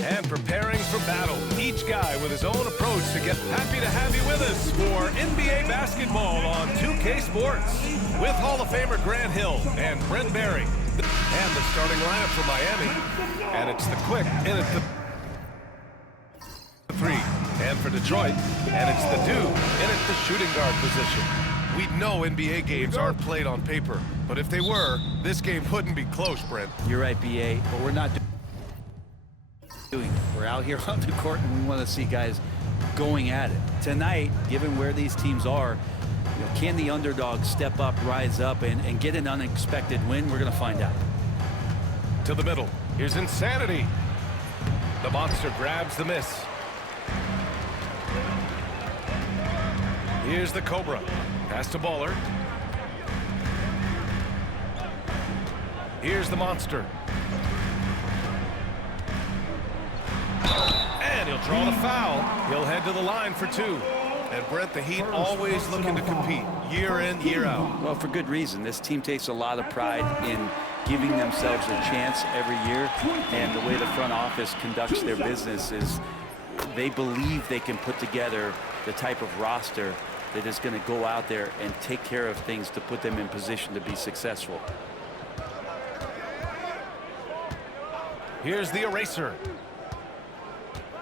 And preparing for battle, each guy with his own approach to get happy to have you with us for NBA basketball on 2K Sports with Hall of Famer Grant Hill and Brent Barry. And the starting lineup for Miami. And it's the quick in at the three. And for Detroit, and it's the dude in at the shooting guard position. We know NBA games aren't played on paper, but if they were, this game wouldn't be close, Brent. You're right, BA, but we're not doing it. We're out here on the court, and we want to see guys going at it. Tonight, given where these teams are, can the underdog step up, rise up, and get an unexpected win? We're going to find out. To the middle. Here's Insanity. The monster grabs the miss. Here's the Cobra. Pass to Baller. Here's the monster. And he'll draw the foul. He'll head to the line for two. And Brent, the Heat always looking to compete year in, year out. Well, for good reason. This team takes a lot of pride in giving themselves a chance every year. And the way the front office conducts their business is they believe they can put together the type of roster that is going to go out there and take care of things to put them in position to be successful. Here's the eraser.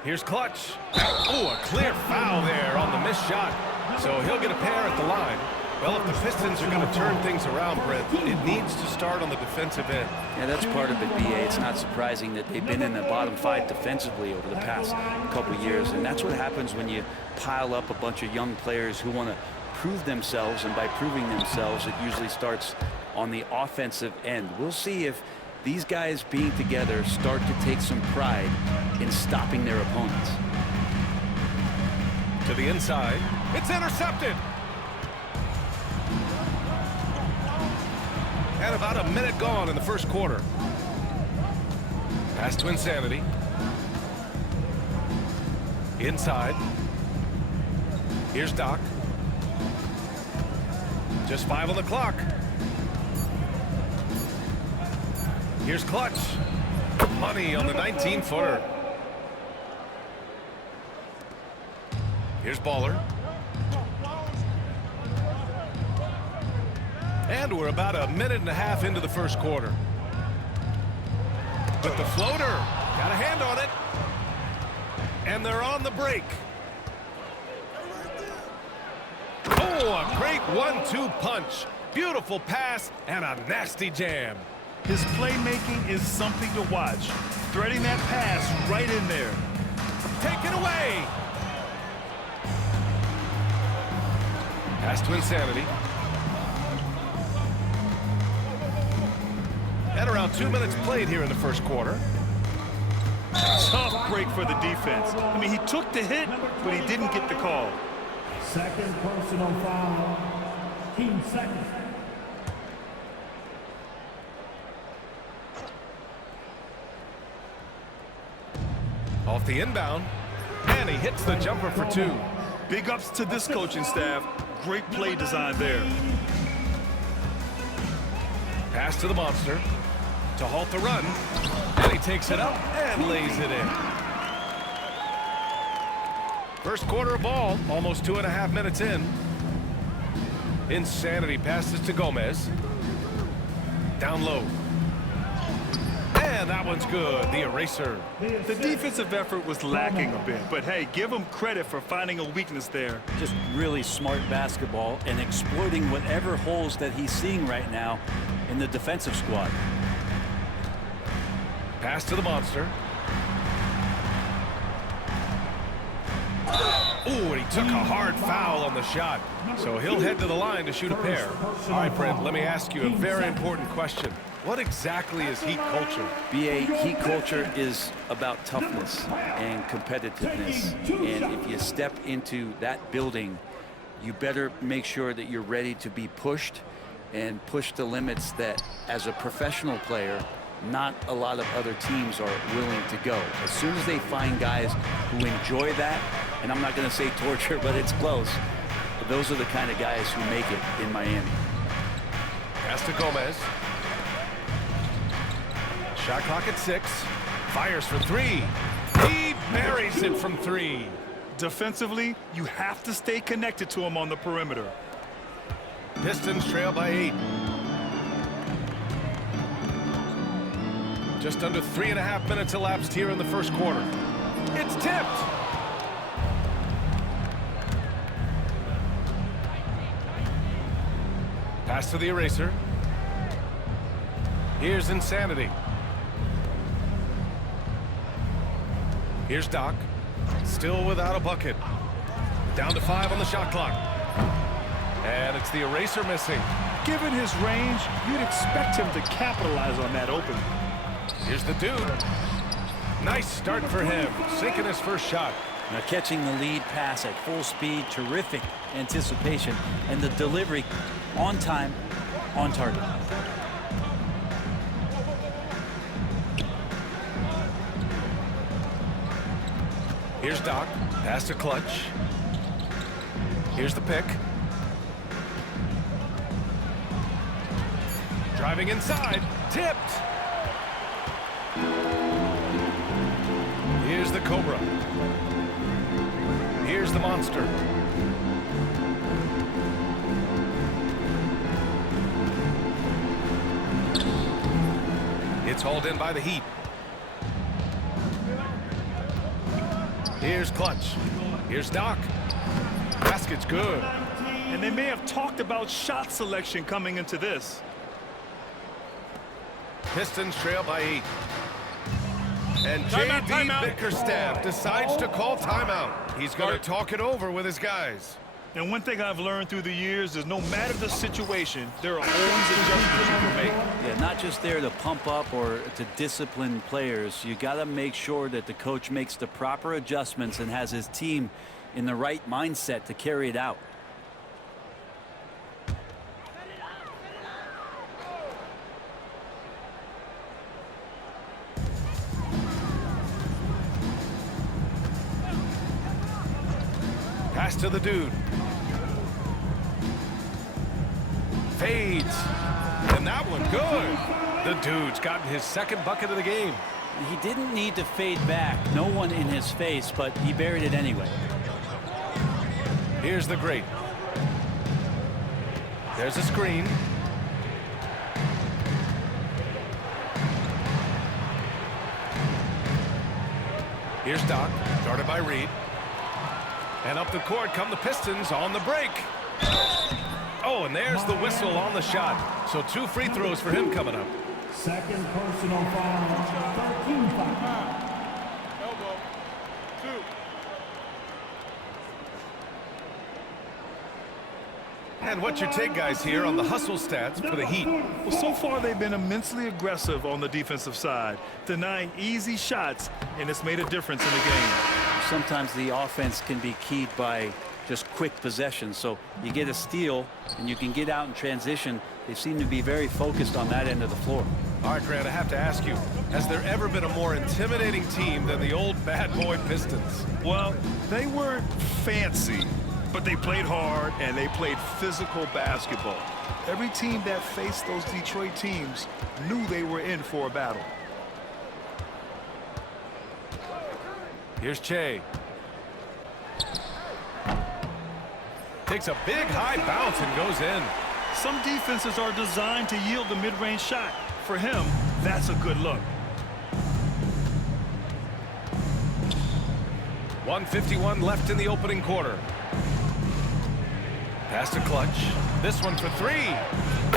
Here's Clutch. Oh, a clear foul there on the missed shot. So he'll get a pair at the line. Well, if the Pistons are going to turn things around, Brent, it needs to start on the defensive end. Yeah, that's part of it, BA. It's not surprising that they've been in the bottom five defensively over the past couple years. And that's what happens when you pile up a bunch of young players who want to prove themselves. And by proving themselves, it usually starts on the offensive end. We'll see if these guys being together start to take some pride in stopping their opponents. To the inside. It's intercepted. And about a minute gone in the first quarter. Pass to Insanity. Inside. Here's Doc. Just 5 on the clock. Here's Clutch. Money on the 19-footer. Here's Baller. And we're about a minute and a half into the first quarter. But the floater, got a hand on it. And they're on the break. Oh, a great 1-2 punch. Beautiful pass and a nasty jam. His playmaking is something to watch. Threading that pass right in there. Take it away. Pass to Insanity. And around 2 minutes played here in the first quarter. Tough break for the defense. I mean, he took the hit, but he didn't get the call. Second personal foul. Team second. Off the inbound. And he hits the jumper for two. Big ups to this coaching staff. Great play design there. Pass to the monster to halt the run. And he takes it up and lays it in. First quarter of ball, almost 2.5 minutes in. Insanity passes to Gomez. Down low. And that one's good, the eraser. The defensive effort was lacking a bit, but hey, give him credit for finding a weakness there. Just really smart basketball and exploiting whatever holes that he's seeing right now in the defensive squad. Pass to the monster. Oh, and he took a hard foul on the shot. So he'll head to the line to shoot a pair. All right, Brent, let me ask you a very important question. What exactly is Heat culture? BA, Heat culture is about toughness and competitiveness. And if you step into that building, you better make sure that you're ready to be pushed and push the limits that, as a professional player, not a lot of other teams are willing to go. As soon as they find guys who enjoy that, and I'm not going to say torture, but it's close, Those are the kind of guys who make it in Miami. Pass to Gomez. Shot clock at 6. Fires for 3. He buries it from 3. Defensively, you have to stay connected to him on the perimeter. Pistons trail by 8. Just under 3.5 minutes elapsed here in the first quarter. It's tipped. Pass to the eraser. Here's Insanity. Here's Doc. Still without a bucket. Down to 5 on the shot clock. And it's the eraser missing. Given his range, you'd expect him to capitalize on that opening. Here's the dude. Nice start for him. Sinking his first shot. Now catching the lead pass at full speed, terrific anticipation, and the delivery on time, on target. Here's Doc. Pass to Clutch. Here's the pick. Driving inside. Tipped. Here's the Cobra. Here's the Monster. It's hauled in by the Heat. Here's Clutch. Here's Doc. Basket's good. And they may have talked about shot selection coming into this. Pistons trail by 8. And J.D. Bickerstaff decides to call timeout. He's going to talk it over with his guys. And one thing I've learned through the years is no matter the situation, there are always adjustments you can make. Yeah, not just there to pump up or to discipline players. You got to make sure that the coach makes the proper adjustments and has his team in the right mindset to carry it out. Pass to the dude. Fades. And that one good. The dude's gotten his second bucket of the game. He didn't need to fade back. No one in his face, but he buried it anyway. Here's the great. There's a screen. Here's Doc, guarded by Reed. And up the court come the Pistons on the break. Oh, and there's the whistle on the shot. So 2 free throws for him coming up. Second personal foul, 13 foul. Elbow. 2. And what's your take, guys, here on the hustle stats for the Heat? Well, so far they've been immensely aggressive on the defensive side, denying easy shots, and it's made a difference in the game. Sometimes the offense can be keyed by just quick possession. So you get a steal and you can get out in transition. They seem to be very focused on that end of the floor. All right, Grant, I have to ask you, has there ever been a more intimidating team than the old bad boy Pistons? Well, they weren't fancy, but they played hard and they played physical basketball. Every team that faced those Detroit teams knew they were in for a battle. Here's Che. Takes a big high bounce and goes in. Some defenses are designed to yield the mid-range shot. For him, that's a good look. 1:51 left in the opening quarter. Pass to Clutch. This one for 3.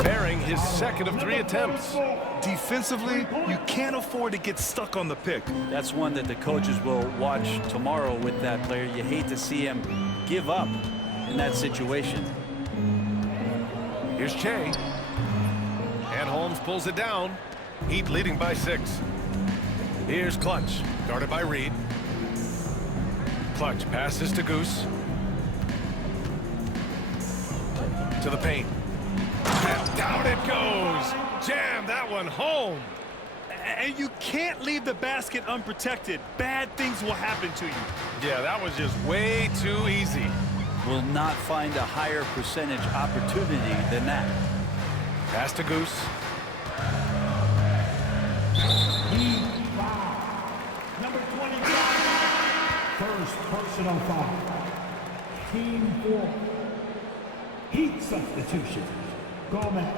Bearing his second of 3 attempts. Defensively, you can't afford to get stuck on the pick. That's one that the coaches will watch tomorrow with that player. You hate to see him give up in that situation. Here's Che. And Holmes pulls it down. Heat leading by 6. Here's Clutch, guarded by Reed. Clutch passes to Goose. To the paint. And down it goes. Jam that one home. And you can't leave the basket unprotected. Bad things will happen to you. Yeah, that was just way too easy. will not find a higher percentage opportunity than that. Pass to Goose. Team foul. Number 25. First personal foul. Team 4. Heat substitution. Gomez.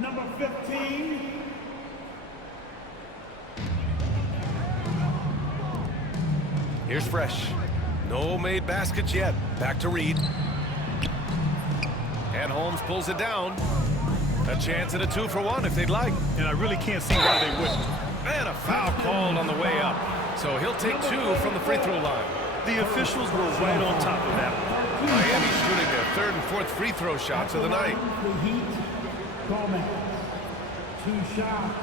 Number 15. Here's Fresh. No made baskets yet. Back to Reed. And Holmes pulls it down. A chance at a 2-for-1 if they'd like. And I really can't see why they wouldn't. And a foul called on the way up. So he'll take 2 from the free throw line. The officials were right on top of that one. Miami's shooting their 3rd and 4th free throw shots of the night. The Heat. Gomez. 2 shots.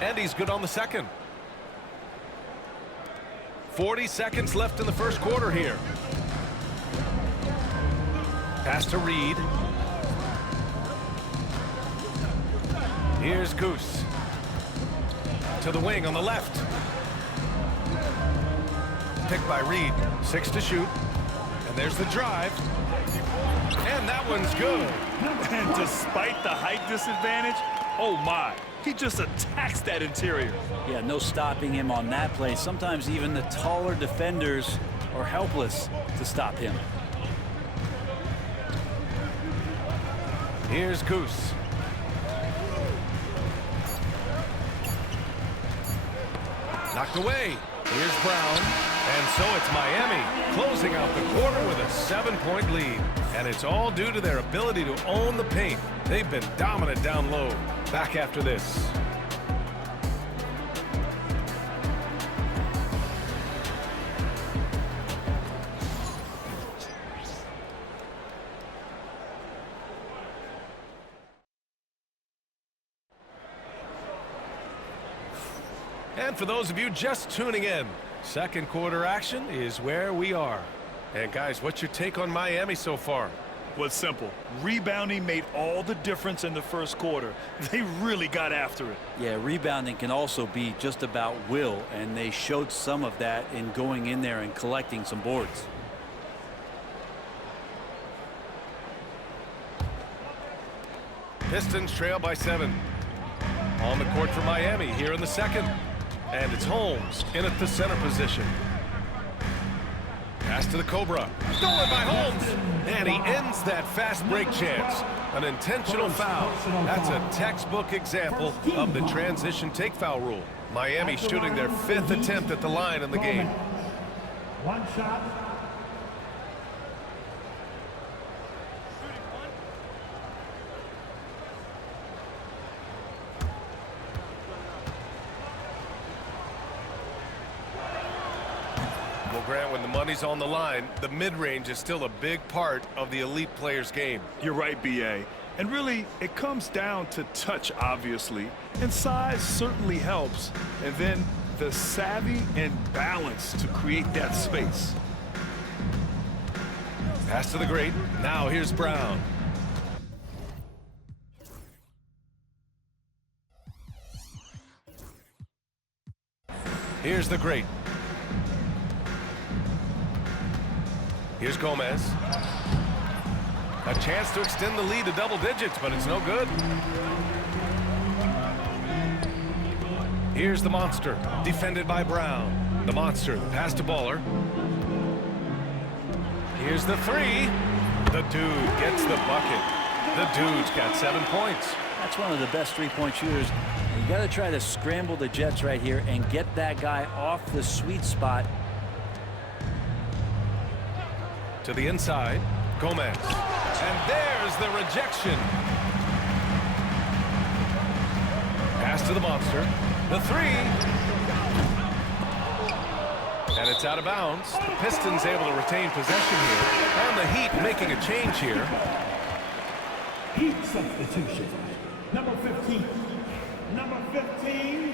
And he's good on the second. 40 seconds left in the first quarter here. Pass to Reed. Here's Goose. To the wing on the left. Picked by Reed. 6 to shoot. And there's the drive. And that one's good. And despite the height disadvantage, oh my, he just attacks that interior. Yeah, no stopping him on that play. Sometimes even the taller defenders are helpless to stop him. Here's Goose. Knocked away. Here's Brown. And so it's Miami closing out the quarter with a 7-point lead. And it's all due to their ability to own the paint. They've been dominant down low. Back after this. And for those of you just tuning in, second quarter action is where we are. And guys, what's your take on Miami so far? Was simple. Rebounding made all the difference in the first quarter. They really got after it. Yeah, rebounding can also be just about will, and they showed some of that in going in there and collecting some boards. Pistons trail by 7. On the court for Miami here in the second. And it's Holmes in at the center position. Pass to the Cobra. Stolen by Holmes. And he ends that fast break chance. An intentional foul. That's a textbook example of the transition take foul rule. Miami shooting their 5th attempt at the line in the game. 1 shot. Well, Grant, when the money's on the line, the mid-range is still a big part of the elite player's game. You're right, B.A. And really, it comes down to touch, obviously. And size certainly helps. And then the savvy and balance to create that space. Pass to the great. Now here's Brown. Here's the great. Here's Gomez. A chance to extend the lead to double digits, but it's no good. Here's the monster, defended by Brown. The monster, pass to Baller. Here's the 3. The dude gets the bucket. The dude's got 7 points. That's one of the best three-point shooters. You got to try to scramble the Jets right here and get that guy off the sweet spot. To the inside, Gomez. And there's the rejection. Pass to the monster. The 3. And it's out of bounds. The Pistons able to retain possession here. And the Heat making a change here. Heat substitution. Number 15. Number 15.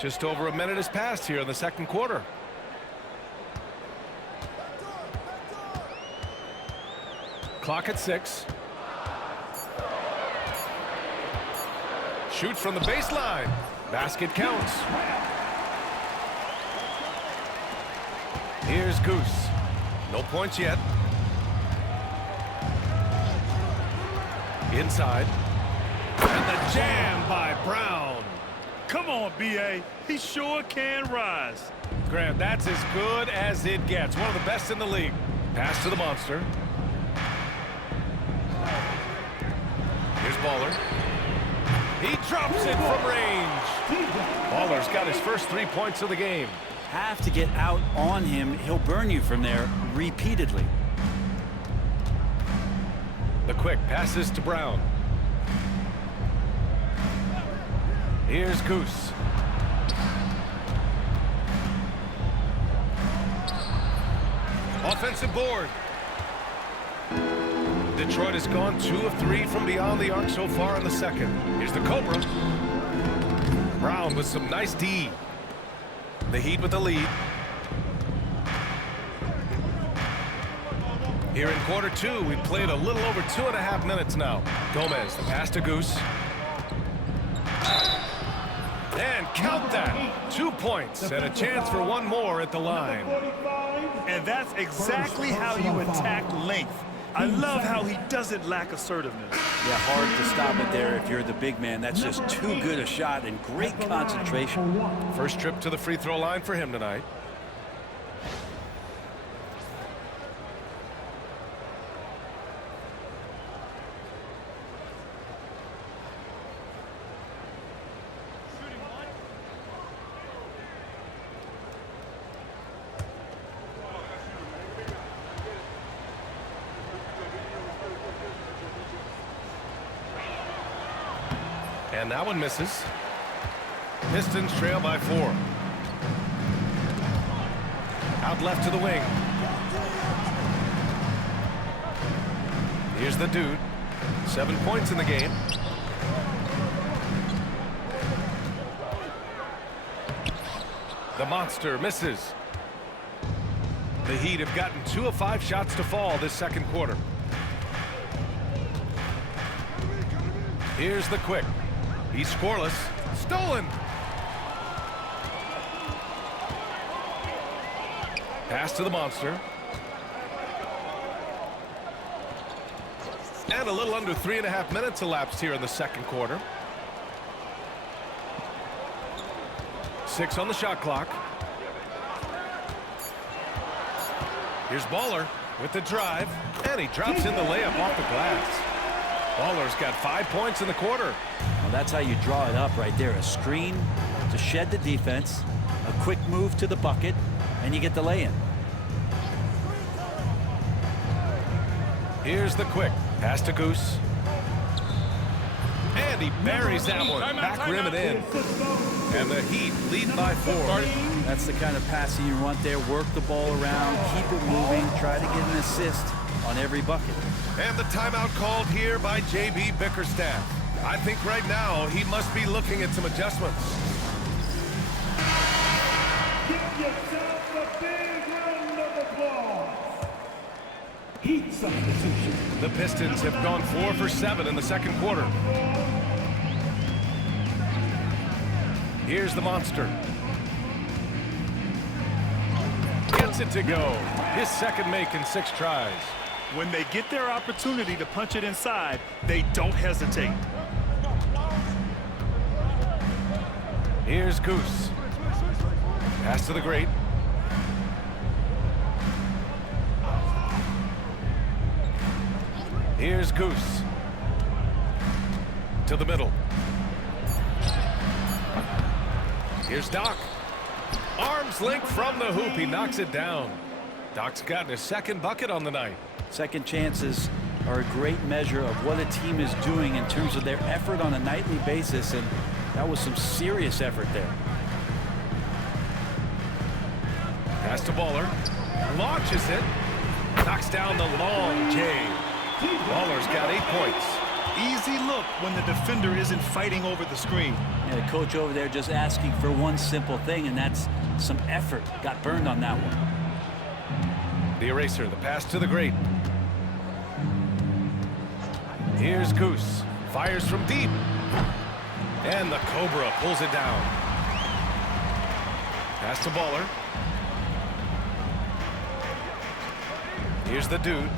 Just over a minute has passed here in the second quarter. Clock at 6. Shoots from the baseline. Basket counts. Here's Goose. No points yet. Inside. And the jam by Brown. Come on, B.A. He sure can rise. Grant, that's as good as it gets. One of the best in the league. Pass to the monster. Here's Baller. He drops it from range. Baller's got his first 3 points of the game. Have to get out on him. He'll burn you from there repeatedly. The quick passes to Brown. Here's Goose. Offensive board. Detroit has gone 2 of 3 from beyond the arc so far in the second. Here's the Cobra. Brown with some nice D. The Heat with the lead. Here in quarter 2, we've played a little over 2.5 minutes now. Gomez, the pass to Goose. And count that. 2 points and a chance for one more at the line. And that's exactly how you attack length. I love how he doesn't lack assertiveness. Yeah, hard to stop it there if you're the big man. That's just too good a shot and great concentration. First trip to the free throw line for him tonight. And that one misses. Pistons trail by 4. Out left to the wing. Here's the dude. 7 points in the game. The monster misses. The Heat have gotten 2 of 5 shots to fall this second quarter. Here's the quick. He's scoreless. Stolen. Pass to the monster. And a little under 3.5 minutes elapsed here in the second quarter. 6 on the shot clock. Here's Baller with the drive. And he drops in the layup off the glass. Baller's got 5 points in the quarter. Well, that's how you draw it up right there. A screen to shed the defense, a quick move to the bucket, and you get the lay-in. Here's the quick. Pass to Goose. And he buries that one. Back rim and in. And the Heat lead by 4. That's the kind of passing you want there. Work the ball around, keep it moving, try to get an assist on every bucket. And the timeout called here by J.B. Bickerstaff. I think right now he must be looking at some adjustments. Give yourself a big round of applause. Heat substitution. The Pistons have gone 4 for 7 in the second quarter. Here's the monster. Gets it to go. His second make in 6 tries. When they get their opportunity to punch it inside, they don't hesitate. Here's Goose. Pass to the great. Here's Goose. To the middle. Here's Doc. Arms length from the hoop. He knocks it down. Doc's gotten his second bucket on the night. Second chances are a great measure of what a team is doing in terms of their effort on a nightly basis, and that was some serious effort there. Pass to Baller. Launches it. Knocks down the long J. Baller's got 8 points. Easy look when the defender isn't fighting over the screen. And the coach over there just asking for one simple thing, and that's some effort. Got burned on that one. The eraser, the pass to the great. Here's Goose. Fires from deep. And the Cobra pulls it down. Pass to Baller. Here's the dude.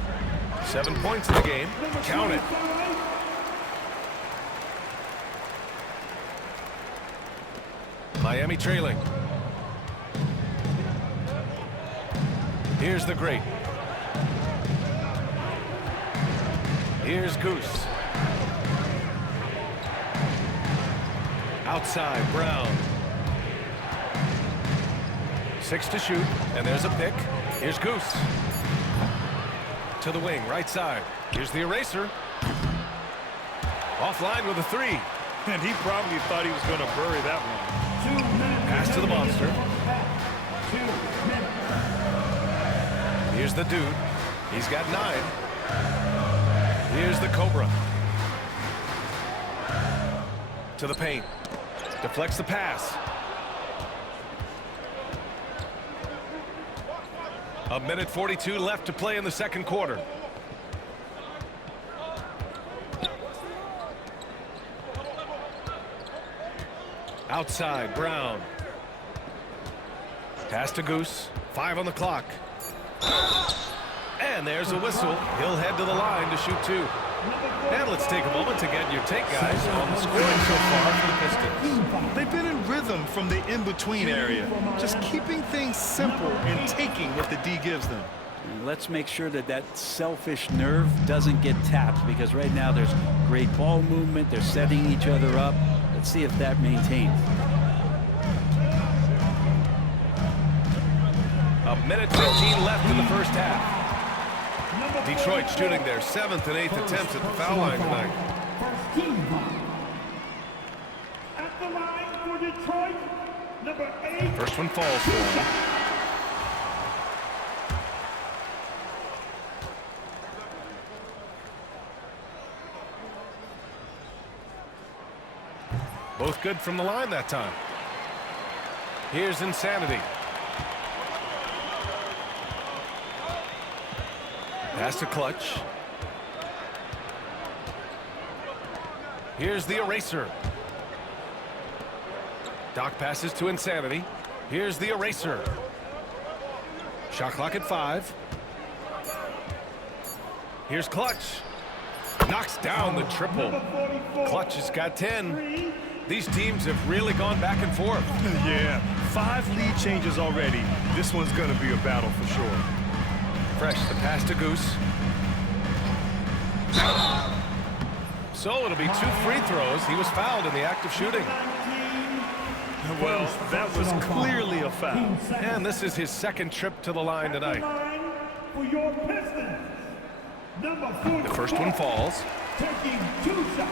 7 points in the game. Count it. Miami trailing. Here's the great. Here's Goose. Outside, Brown. 6 to shoot, and there's a pick. Here's Goose. To the wing, right side. Here's the eraser. Offline with a 3. And he probably thought he was going to bury that one. Pass to the monster. Here's the dude. He's got 9. Here's the Cobra. To the paint. Deflects the pass. A minute 42 left to play in the second quarter. Outside, Brown. Pass to Goose. 5 on the clock. And there's a whistle. He'll head to the line to shoot 2. And let's take a moment to get your take, guys, on the scoring so far for the Pistons. They've been in rhythm from the in-between area, just keeping things simple and taking what the D gives them. And let's make sure that that selfish nerve doesn't get tapped, because right now there's great ball movement. They're setting each other up. Let's see if that maintains. A minute 15 left in the first half. Detroit shooting their 7th and 8th attempts at the foul line tonight. At the line for Detroit, number 8. First one falls for him. Both good from the line that time. Here's Insanity. Pass to Clutch. Here's the eraser. Doc passes to Insanity. Here's the eraser. Shot clock at 5. Here's Clutch. Knocks down the triple. Clutch has got 10. These teams have really gone back and forth. Yeah, 5 lead changes already. This one's going to be a battle for sure. Fresh, the pass to Goose. So it'll be 2 free throws. He was fouled in the act of shooting. Well, that was clearly a foul. And this is his second trip to the line tonight. For your Pistons, number 4. The first one falls. Taking 2 shots.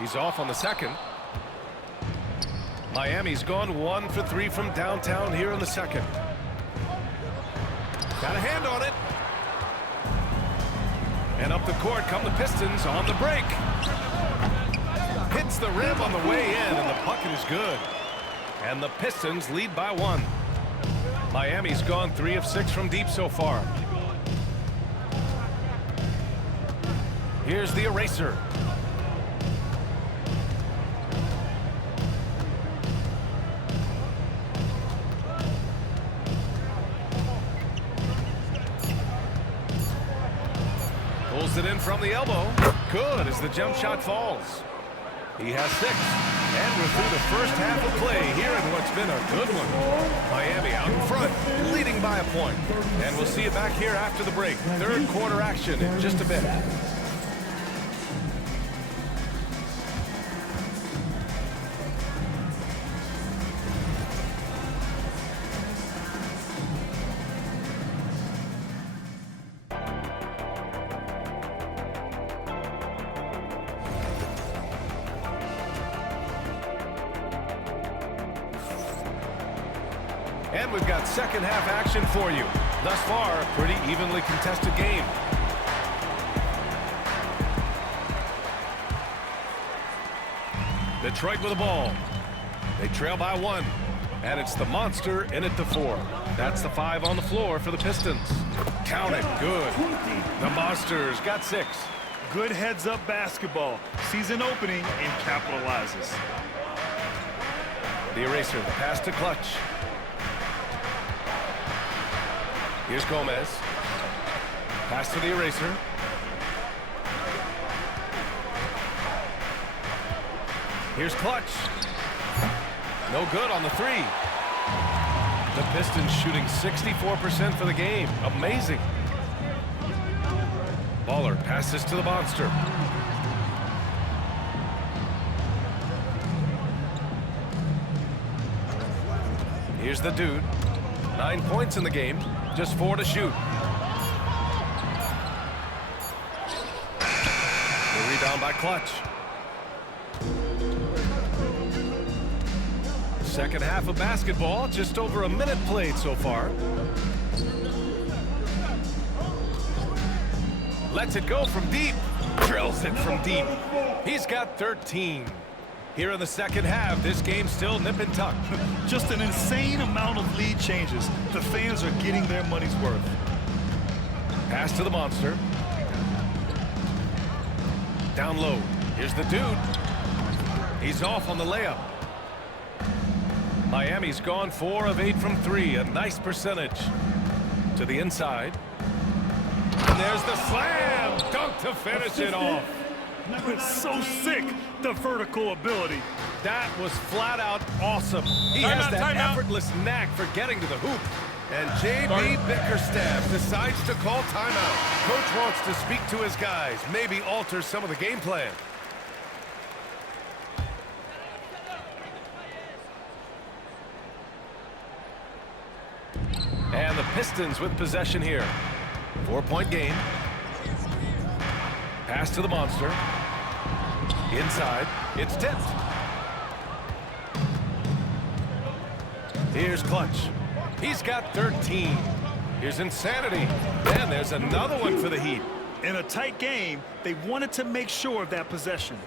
He's off on the second. Miami's gone 1 for 3 from downtown here in the second. Got a hand on it. And up the court come the Pistons on the break. Hits the rim on the way in, and the bucket is good. And the Pistons lead by 1. Miami's gone 3 of 6 from deep so far. Here's the eraser. Pulls it in from the elbow. Good as the jump shot falls. He has 6. And we're through the first half of play here in what's been a good one. Miami out in front, leading by a point. And we'll see you back here after the break. Third quarter action in just a bit. And we've got second half action for you. Thus far, a pretty evenly contested game. Detroit with the ball. They trail by 1. And it's the monster in it to 4. That's the 5 on the floor for the Pistons. Count it. Good. The Monsters got 6. Good heads-up basketball. Sees an opening and capitalizes. The Eraser, the pass to Clutch. Here's Gomez. Pass to the Eraser. Here's Clutch. No good on the 3. The Pistons shooting 64% for the game. Amazing. Baller passes to the Monster. Here's the Dude. 9 points in the game. Just 4 to shoot. The rebound by Clutch. Second half of basketball, just over a minute played so far. Lets it go from deep. Drills it from deep. He's got 13. Here in the second half, this game's still nip and tuck. Just an insane amount of lead changes. The fans are getting their money's worth. Pass to the Monster. Down low. Here's the Dude. He's off on the layup. Miami's gone 4 of 8 from 3. A nice percentage. To the inside. And there's the slam. Dunk to finish it off. It's so sick, the vertical ability. That was flat out awesome. He has that effortless knack for getting to the hoop. And J.B. Bickerstaff decides to call timeout. Coach wants to speak to his guys, maybe alter some of the game plan. And the Pistons with possession here. 4-point game. Pass to the Monster. Inside. It's tipped. Here's Clutch. He's got 13. Here's Insanity. And there's another one for the Heat. In a tight game, they wanted to make sure of that possession.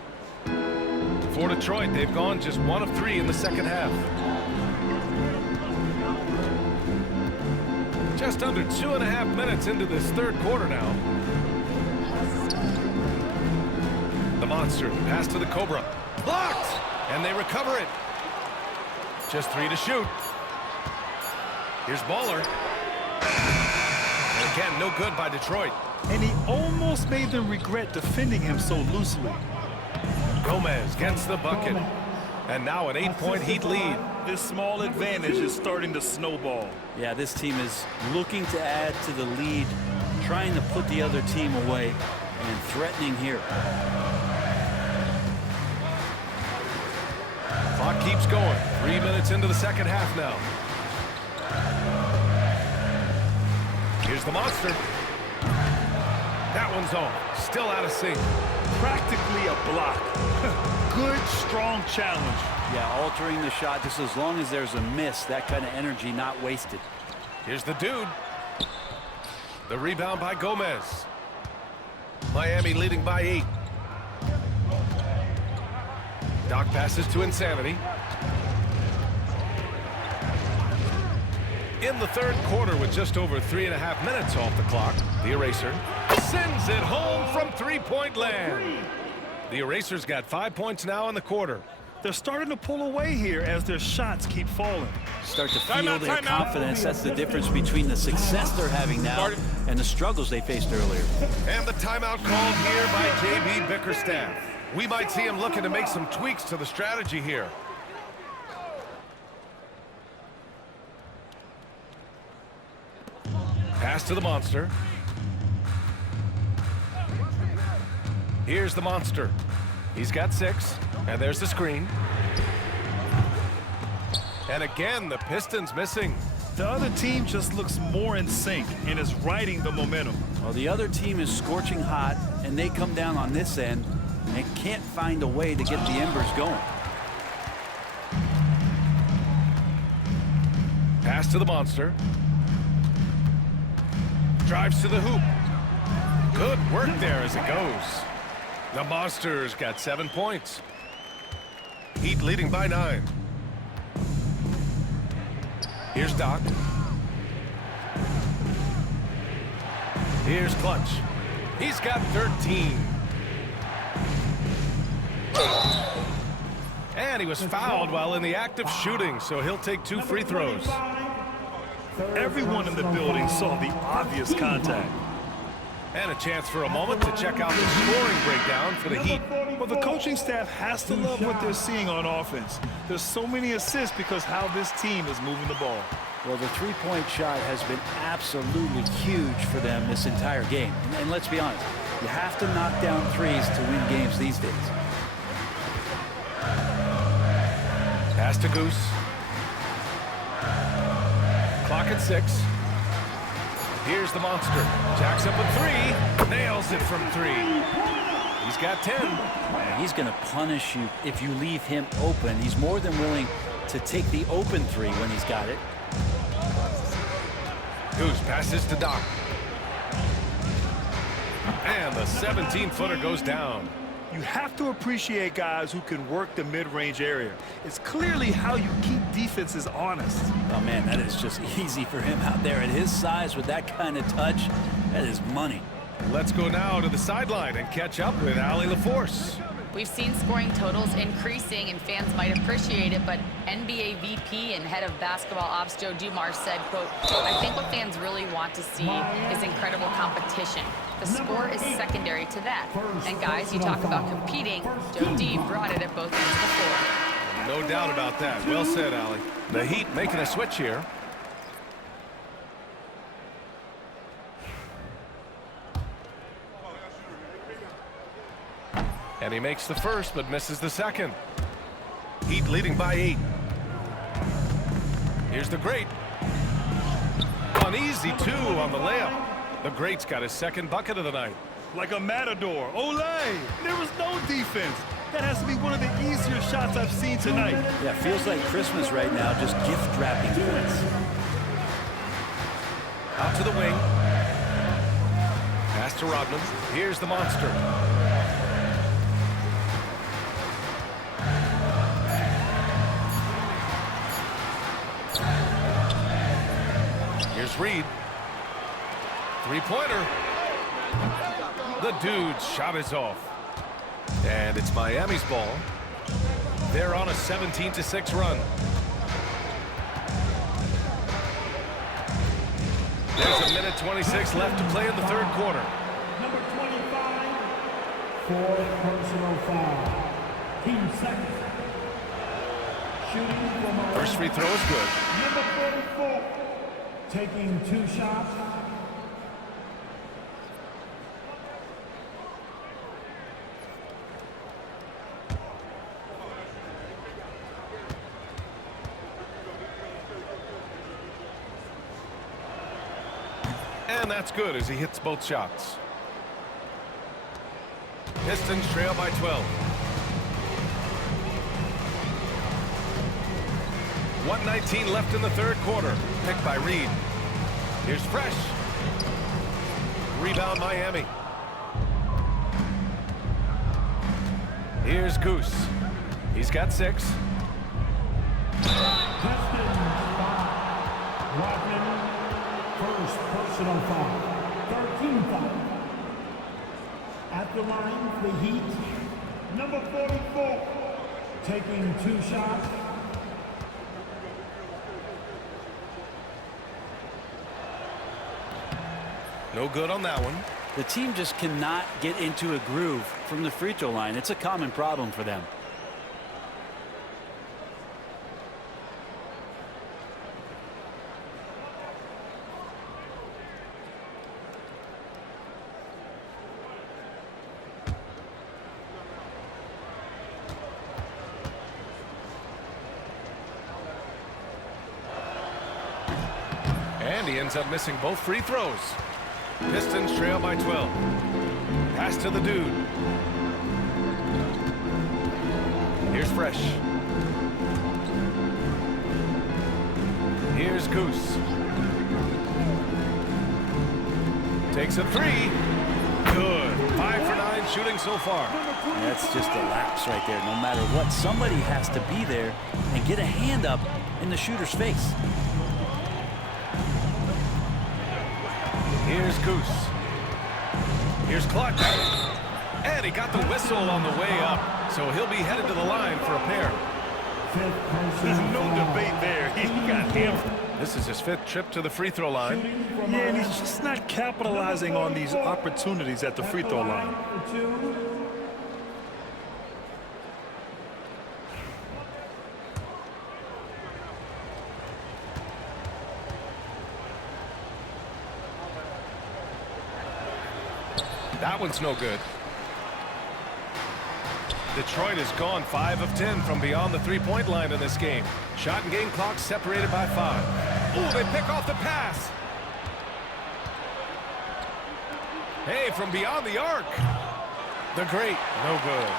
For Detroit, they've gone just 1 of 3 in the second half. Just under 2.5 minutes into this third quarter now. The Monster, pass to the Cobra. Blocked! And they recover it. Just 3 to shoot. Here's Baller. And again, no good by Detroit. And he almost made them regret defending him so loosely. Gomez gets the bucket. And now an 8-point Heat lead. This small advantage is starting to snowball. Yeah, this team is looking to add to the lead, trying to put the other team away, and threatening here. Clock keeps going. 3 minutes into the second half now. Here's the Monster. That one's off. Still out of sync. Practically a block. Good, strong challenge. Yeah, altering the shot just as long as there's a miss, that kind of energy not wasted. Here's the Dude. The rebound by Gomez. Miami leading by 8. Doc passes to Insanity. In the third quarter with just over 3.5 minutes off the clock, the Eraser sends it home from 3-point land. The Eraser's got 5 points now in the quarter. They're starting to pull away here as their shots keep falling. Start to feel their confidence. That's the difference between the success they're having now and the struggles they faced earlier. And the timeout called here by J.B. Bickerstaff. We might see him looking to make some tweaks to the strategy here. Pass to the Monster. Here's the Monster. He's got 6. And there's the screen. And again, the Pistons missing. The other team just looks more in sync and is riding the momentum. Well, the other team is scorching hot, and they come down on this end and can't find a way to get the embers going. Pass to the monster. Drives to the hoop. Good work there as it goes. The monster's got 7 points. Heat leading by 9. Here's Doc. Here's Clutch. He's got 13. And he was fouled while in the act of shooting, so he'll take 2 free throws. Everyone in the building saw the obvious contact. And a chance for a moment to check out the scoring breakdown for the Heat. Well, the coaching staff has to love what they're seeing on offense. There's so many assists because how this team is moving the ball. Well, the three-point shot has been absolutely huge for them this entire game. And let's be honest, you have to knock down threes to win games these days. Pass to Goose. Clock at 6. Here's the monster. Jacks up a 3. Nails it from 3. He's got 10. He's going to punish you if you leave him open. He's more than willing to take the open 3 when he's got it. Goose passes to Doc. And the 17-footer goes down. You have to appreciate guys who can work the mid-range area. It's clearly how you keep defenses honest. Oh, man, that is just easy for him out there at his size with that kind of touch. That is money. Let's go now to the sideline and catch up with Allie LaForce. We've seen scoring totals increasing, and fans might appreciate it, but NBA VP and head of basketball ops Joe Dumars said, quote, "I think what fans really want to see is incredible competition. The score is secondary to that. And guys, you talk about competing, Joe D brought it at both ends of the floor." No doubt about that. Well said, Allie. The Heat making a switch here. And he makes the first, but misses the second. Heat leading by 8. Here's the Great. An easy 2 on the layup. The Great's got his second bucket of the night. Like a matador. Olay! There was no defense. That has to be one of the easier shots I've seen tonight. Yeah, feels like Christmas right now, just gift wrapping points. Out to the wing. Pass to Rodman. Here's the monster. Here's Reed. Three-pointer. The dude's shot is off. And it's Miami's ball. They're on a 17-6 run. There's a minute 26 left to play in the third quarter. Number 25, 4 personal foul. Team second. Shooting from First free throw is good. number 44, taking 2 shots. And that's good as he hits both shots. Pistons trail by 12. 1:19 left in the third quarter. Picked by Reed. Here's Fresh. Rebound Miami. Here's Goose. He's got 6. Pistons 5. Rodman, first personal foul. 13 foul. At the line for the Heat, number 44, taking 2 shots. No good on that one. The team just cannot get into a groove from the free throw line. It's a common problem for them. And he ends up missing both free throws. Pistons trail by 12. Pass to the dude. Here's Fresh. Here's Goose. Takes a three. Good. 5 for 9 shooting so far. That's just a lapse right there. No matter what, somebody has to be there and get a hand up in the shooter's face. Here's Goose. Here's Clutch. And he got the whistle on the way up, so he'll be headed to the line for a pair. There's no debate there. He got hammered. This is his 5th trip to the free throw line. Yeah, and he's just not capitalizing on these opportunities at the free throw line. That one's no good. Detroit has gone 5 of 10 from beyond the three-point line in this game. Shot and game clock separated by 5. Ooh, they pick off the pass. Hey, from beyond the arc. The great, no good.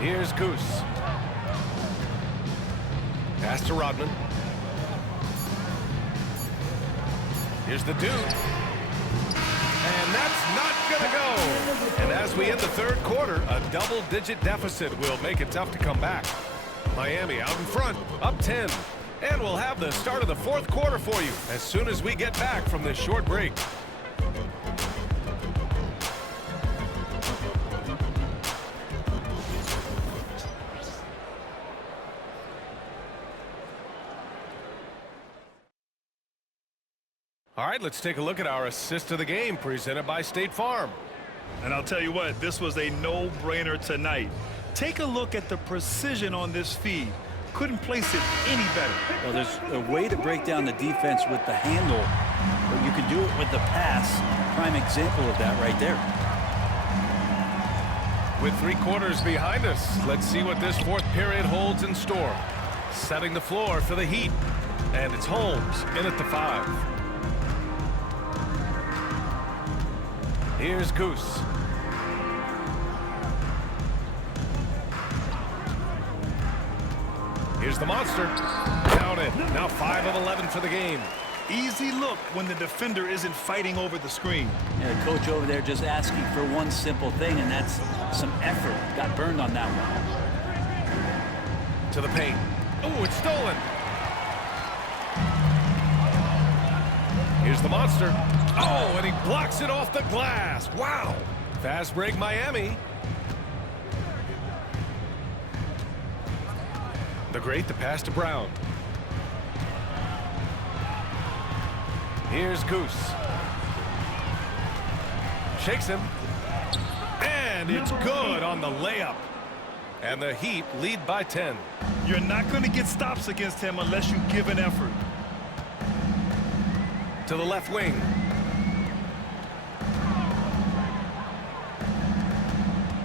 Here's Goose. Pass to Rodman. Here's the dude. And that's not going to go. And as we end the 3rd quarter, a double-digit deficit will make it tough to come back. Miami out in front, up 10. And we'll have the start of the 4th quarter for you as soon as we get back from this short break. All right, let's take a look at our assist of the game presented by State Farm. And I'll tell you what, this was a no-brainer tonight. Take a look at the precision on this feed. Couldn't place it any better. Well, there's a way to break down the defense with the handle, but you can do it with the pass. Prime example of that right there. With 3 quarters behind us, let's see what this 4th period holds in store. Setting the floor for the Heat. And it's Holmes in at the 5. Here's Goose. Here's the monster. Count it. Now 5 of 11 for the game. Easy look when the defender isn't fighting over the screen. Yeah, the coach over there just asking for one simple thing, and that's some effort. Got burned on that one. To the paint. Oh, it's stolen. Here's the monster. Oh, and he blocks it off the glass. Wow. Fast break, Miami. The great, the pass to Brown. Here's Goose. Shakes him. And it's good on the layup. And the Heat lead by 10. You're not going to get stops against him unless you give an effort. To the left wing.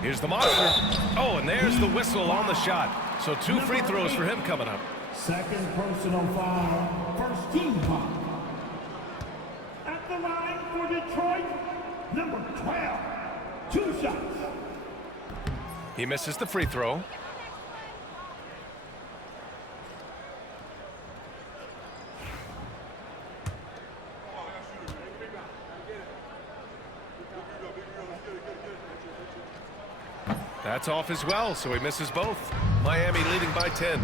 Here's the monster. Oh, and there's the whistle on the shot. So 2 free throws for him coming up. 2nd personal foul, 1st team foul. At the line for Detroit, number 12, 2 shots. He misses the free throw. That's off as well, so he misses both. Miami leading by 10.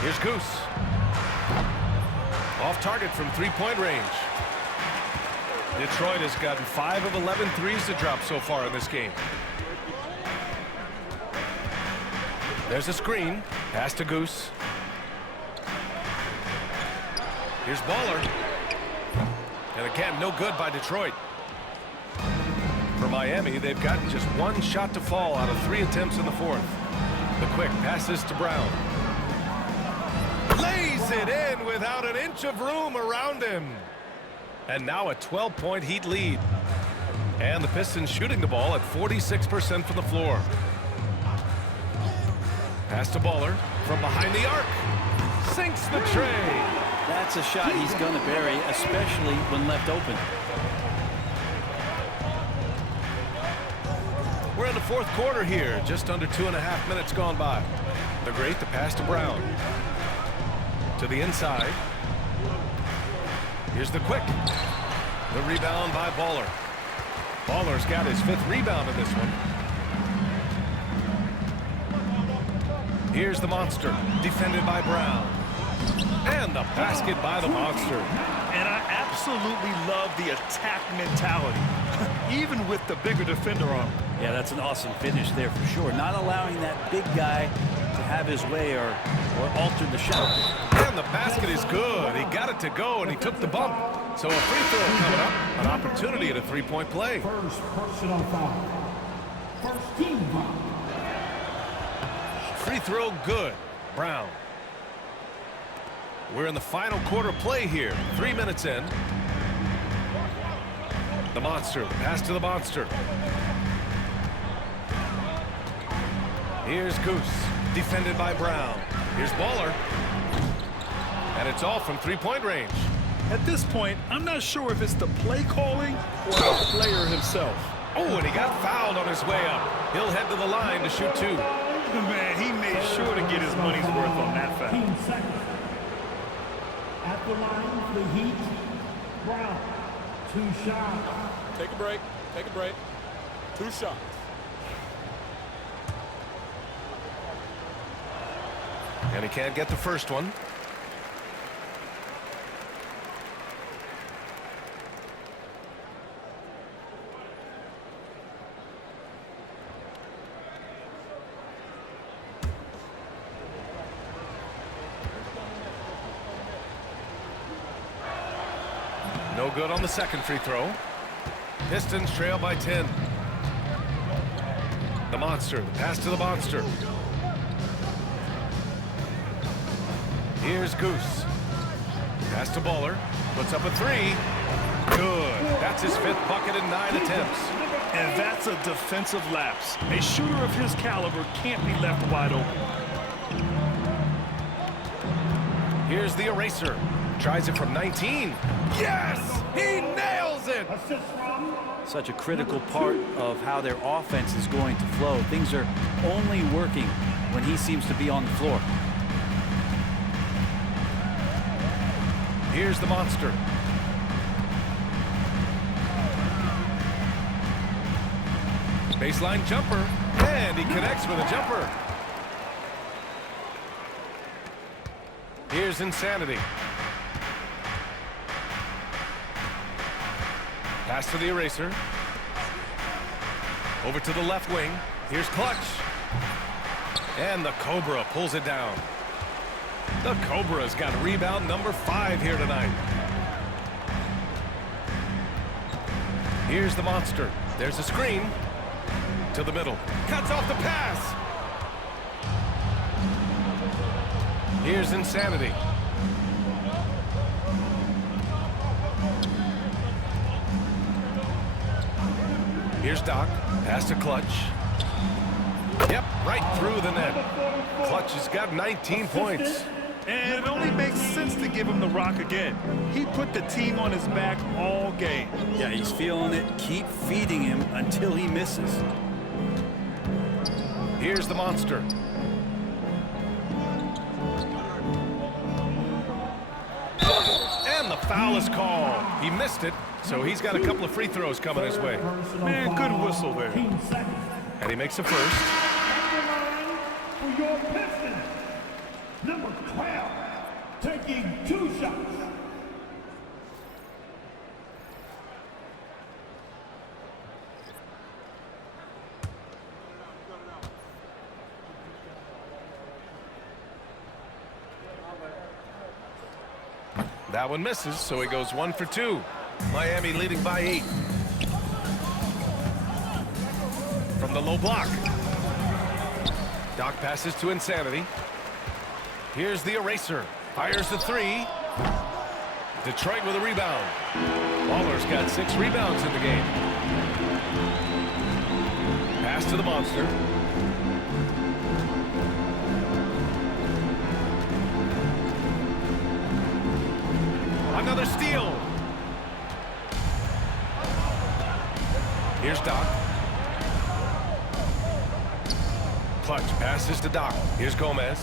Here's Goose. Off target from 3-point range. Detroit has gotten 5 of 11 threes to drop so far in this game. There's a screen. Pass to Goose. Here's Baller. And again, no good by Detroit. For Miami, they've gotten just 1 shot to fall out of 3 attempts in the 4th. The quick passes to Brown. Lays it in without an inch of room around him. And now a 12-point Heat lead. And the Pistons shooting the ball at 46% from the floor. Pass to Baller from behind the arc. Sinks the tray. That's a shot he's going to bury, especially when left open. We're in the 4th quarter here, just under 2.5 minutes gone by. The great, the pass to Brown. To the inside. Here's the quick. The rebound by Baller. Baller's got his 5th rebound in this one. Here's the monster, defended by Brown. And the basket by the monster. And I absolutely love the attack mentality, even with the bigger defender on him. Yeah, that's an awesome finish there for sure. Not allowing that big guy to have his way or alter the shot. And the basket is good. He got it to go, and he took the bump. So a free throw coming up. An opportunity at a three-point play. First personal foul. First team foul. Free throw good. Brown. We're in the final quarter play here. 3 minutes in. The monster. Pass to the monster. Here's Goose. Defended by Brown. Here's Baller. And it's all from three-point range. At this point, I'm not sure if it's the play calling or the player himself. Oh, and he got fouled on his way up. He'll head to the line to shoot 2. Man, he made sure to get his money's worth on that foul. 15 seconds. At the line for the Heat, Brown. 2 shots. Take a break. Take a break. 2 shots. And he can't get the first one. No good on the second free throw. Pistons trail by 10. The monster. The pass to the monster. Here's Goose. Pass to Baller. Puts up a 3. Good. That's his 5th bucket in 9 attempts. And that's a defensive lapse. A shooter of his caliber can't be left wide open. Here's the eraser. Tries it from 19. Yes! He nails it! Assist from Such a critical part of how their offense is going to flow. Things are only working when he seems to be on the floor. Here's the monster. Baseline jumper. And he connects with a jumper. Here's Insanity. Pass to the eraser. Over to the left wing. Here's Clutch. And the Cobra pulls it down. The Cobra's got rebound number 5 here tonight. Here's the monster. There's a screen. To the middle. Cuts off the pass. Here's Insanity. Here's Doc. Pass to Clutch. Yep, right through the net. Clutch has got 19 points. And it only makes sense to give him the rock again. He put the team on his back all game. Yeah, he's feeling it. Keep feeding him until he misses. Here's the monster. And the foul is called. He missed it, so he's got a couple of free throws coming his way. Man, good whistle there. 15 seconds. And he makes a first. At the line for your Pistons, number 12, taking 2 shots. That one misses, so he goes 1 for 2. Miami leading by 8. From the low block. Doc passes to Insanity. Here's the eraser. Fires the 3. Detroit with a rebound. Baller's got 6 rebounds in the game. Pass to the monster. Another steal. Here's Doc. Clutch passes to Doc. Here's Gomez.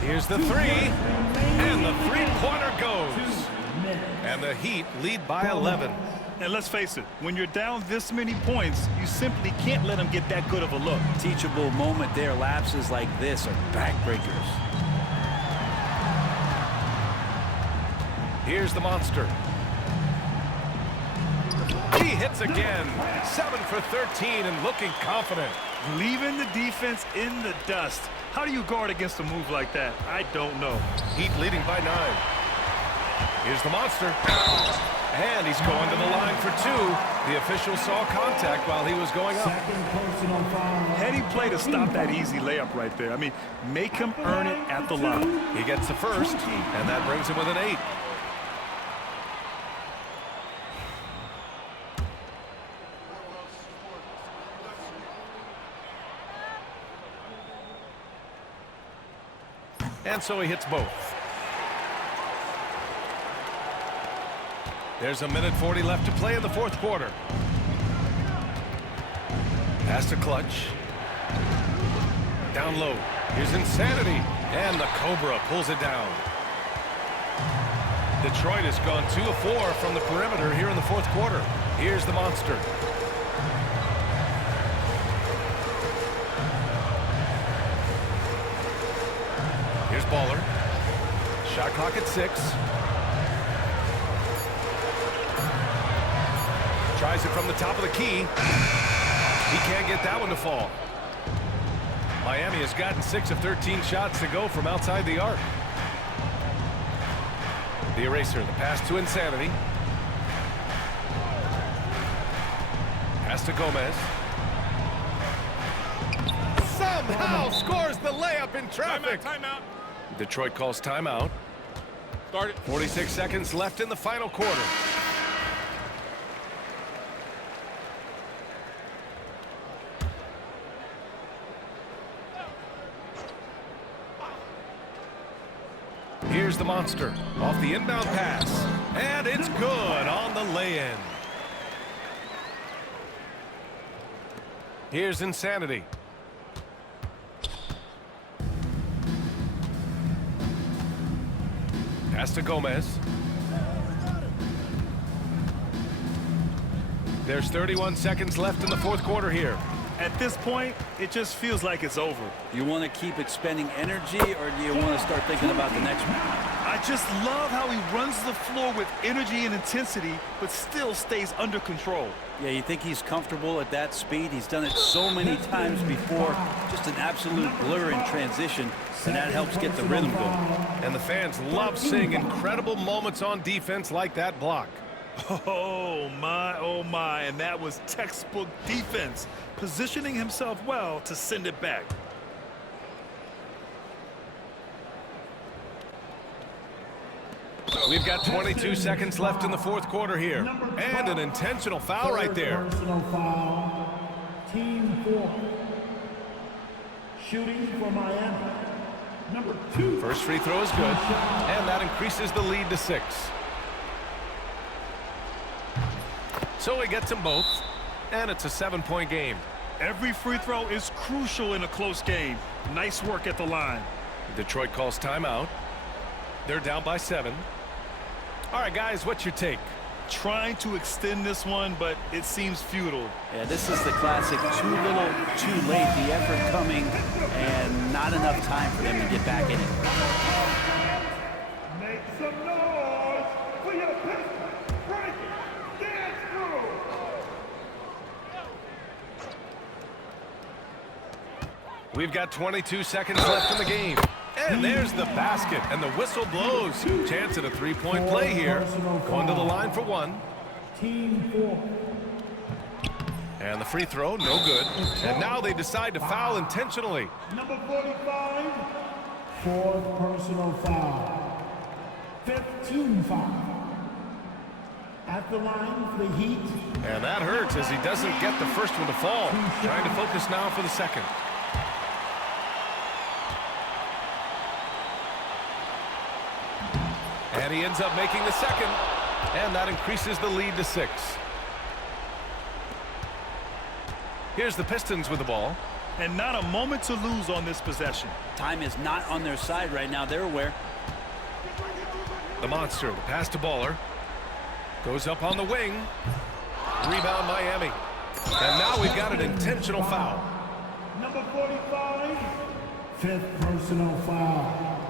Here's the three. And the three-pointer goes. And the Heat lead by 11. And let's face it, when you're down this many points, you simply can't let them get that good of a look. Teachable moment there. Lapses like this are backbreakers. Here's the monster. He hits again. 7 for 13 and looking confident. Leaving the defense in the dust. How do you guard against a move like that? I don't know. Heat leading by 9. Here's the monster. And he's going to the line for 2. The official saw contact while he was going up. Heady play to stop that easy layup right there. I mean, make him earn it at the line. He gets the first, and that brings him with an 8. And so he hits both. There's a minute 40 left to play in the fourth quarter. Pass to Clutch. Down low. Here's Insanity. And the Cobra pulls it down. Detroit has gone 2 of 4 from the perimeter here in the fourth quarter. Here's the monster. Here's Baller. Shot clock at 6. Tries it from the top of the key. He can't get that one to fall. Miami has gotten 6 of 13 shots to go from outside the arc. The eraser, the pass to Insanity. Pass to Gomez. Somehow scores the layup in traffic. Timeout. Detroit calls timeout. Start it. 46 seconds left in the final quarter. Here's the monster off the inbound pass. And it's good on the lay-in. Here's Insanity. Pass to Gomez. There's 31 seconds left in the fourth quarter here. At this point, it just feels like it's over. You want to keep expending energy, or do you want to start thinking about the next one? I just love how he runs the floor with energy and intensity, but still stays under control. Yeah, you think he's comfortable at that speed? He's done it so many times before. Just an absolute blur in transition, and that helps get the rhythm going. And the fans love seeing incredible moments on defense like that block. Oh my, and that was textbook defense, positioning himself well to send it back. We've got 22 seconds left in the fourth quarter here. And an intentional foul right there. Personal foul. Team 4. Shooting for Miami. Number 2. First free throw is good. And that increases the lead to 6. So he gets them both. And it's a 7-point game. Every free throw is crucial in a close game. Nice work at the line. Detroit calls timeout. They're down by 7. All right, guys, what's your take? Trying to extend this one, but it seems futile. Yeah, this is the classic too little, too late. The effort coming and not enough time for them to get back in it. Make some noise for your Pistons. Break it. Dance through. We've got 22 seconds left in the game. And there's the basket, and the whistle blows. Chance at a 3-point play here. Going to the line for 1. Team 4. And the free throw, no good. And now they decide to foul intentionally. Number 45. 4th personal foul. 5th team foul. At the line for the Heat. And that hurts as he doesn't get the first one to fall. Trying to focus now for the second. And he ends up making the second. And that increases the lead to 6. Here's the Pistons with the ball. And not a moment to lose on this possession. Time is not on their side right now. They're aware. The monster, the pass to Baller. Goes up on the wing. Rebound Miami. And now we've got an intentional foul. Number 45, fifth personal foul.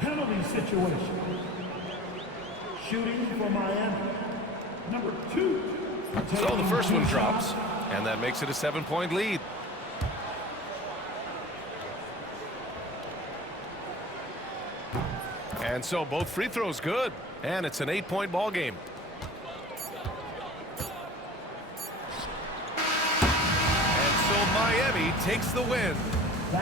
Penalty situation. Shooting for Miami. Number 2. So the first one drops, and that makes it a 7-point lead. And so both free throws good, and it's an 8-point ball game. And so Miami takes the win.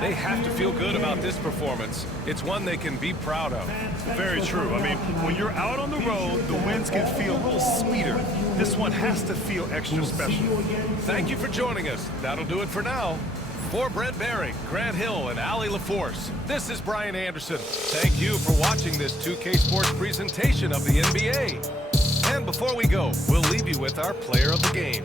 They have to feel good about this performance. It's one they can be proud of. Very true. I mean, when you're out on the road, the wins can feel a little sweeter. This one has to feel extra special. Thank you for joining us. That'll do it for now. For Brent Barry, Grant Hill, and Allie LaForce, this is Brian Anderson. Thank you for watching this 2K Sports presentation of the NBA. And before we go, we'll leave you with our player of the game.